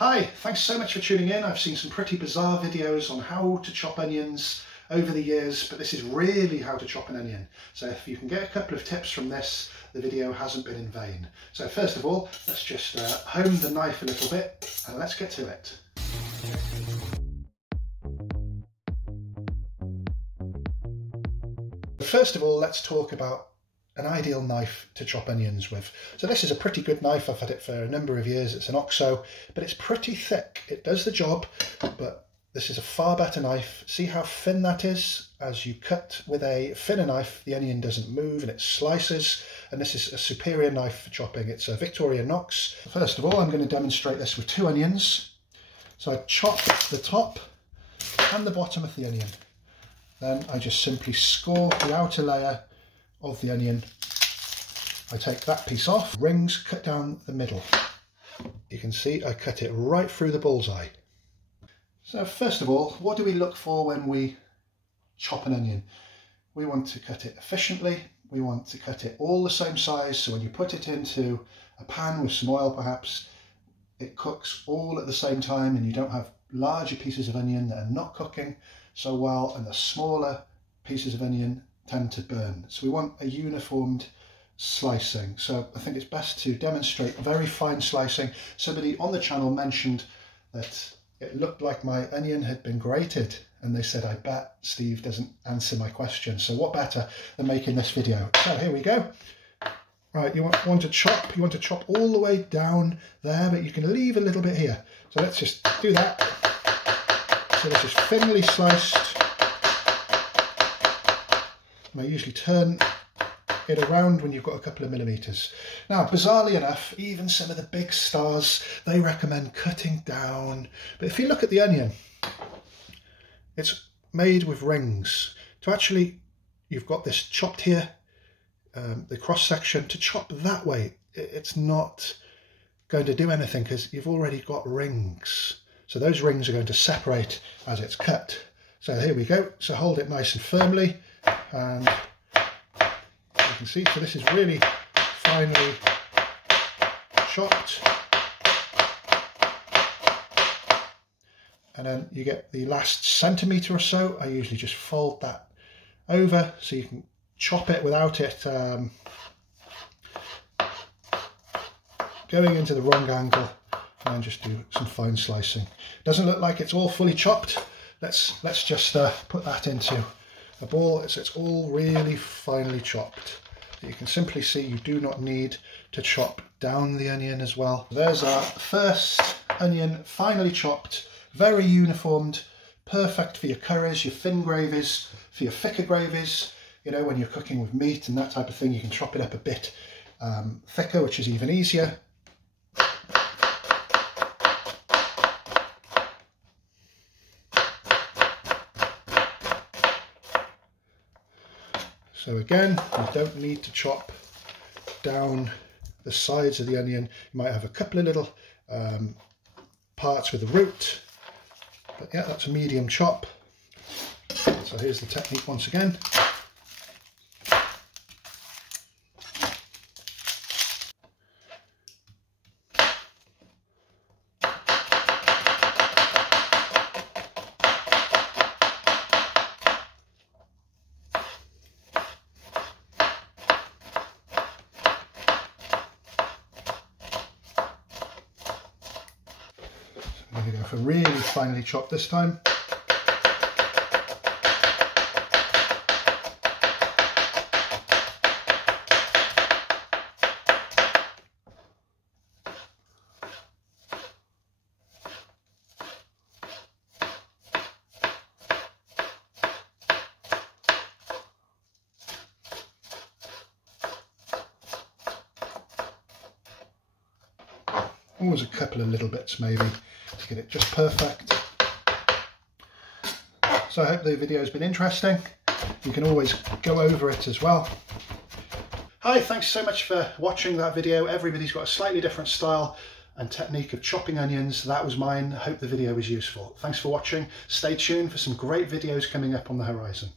Hi, thanks so much for tuning in. I've seen some pretty bizarre videos on how to chop onions over the years, but this is really how to chop an onion. So if you can get a couple of tips from this, the video hasn't been in vain. So first of all, let's just hone the knife a little bit and let's get to it. First of all, let's talk about an ideal knife to chop onions with. So this is a pretty good knife. I've had it for a number of years. It's an OXO, but it's pretty thick. It does the job, but this is a far better knife. See how thin that is? As you cut with a thinner knife, the onion doesn't move and it slices. And this is a superior knife for chopping. It's a Victorinox. First of all, I'm going to demonstrate this with two onions. So I chop the top and the bottom of the onion. Then I just simply score the outer layer of the onion. I take that piece off, rings cut down the middle. You can see I cut it right through the bullseye. So first of all, what do we look for when we chop an onion? We want to cut it efficiently. We want to cut it all the same size, so when you put it into a pan with some oil perhaps, it cooks all at the same time and you don't have larger pieces of onion that are not cooking so well, and the smaller pieces of onion tend to burn. So we want a uniformed slicing. So I think it's best to demonstrate very fine slicing. Somebody on the channel mentioned that it looked like my onion had been grated, and they said, I bet Steve doesn't answer my question. So what better than making this video? So here we go. Right, you want to chop all the way down there, but you can leave a little bit here. So let's just do that. So this is thinly sliced. And I usually turn it around when you've got a couple of millimeters. Now, bizarrely enough, even some of the big stars, they recommend cutting down. But if you look at the onion, it's made with rings. To actually, you've got this chopped here, the cross section, to chop that way, it's not going to do anything because you've already got rings. So those rings are going to separate as it's cut. So here we go. So hold it nice and firmly. And you can see, so this is really finely chopped. And then you get the last centimetre or so. I usually just fold that over so you can chop it without it going into the wrong angle, and then just do some fine slicing. Doesn't look like it's all fully chopped. Let's just put that into a ball. It's all really finely chopped. You can simply see you do not need to chop down the onion as well. There's our first onion, finely chopped, very uniformed, perfect for your curries, your thin gravies, for your thicker gravies. You know, when you're cooking with meat and that type of thing, you can chop it up a bit thicker, which is even easier. So again, you don't need to chop down the sides of the onion. You might have a couple of little parts with the root, but yeah, that's a medium chop. So here's the technique once again. I'm going to go for really finely chopped this time. Always a couple of little bits maybe to get it just perfect. So I hope the video has been interesting. You can always go over it as well. Hi, thanks so much for watching that video. Everybody's got a slightly different style and technique of chopping onions. That was mine. I hope the video was useful. Thanks for watching. Stay tuned for some great videos coming up on the horizon.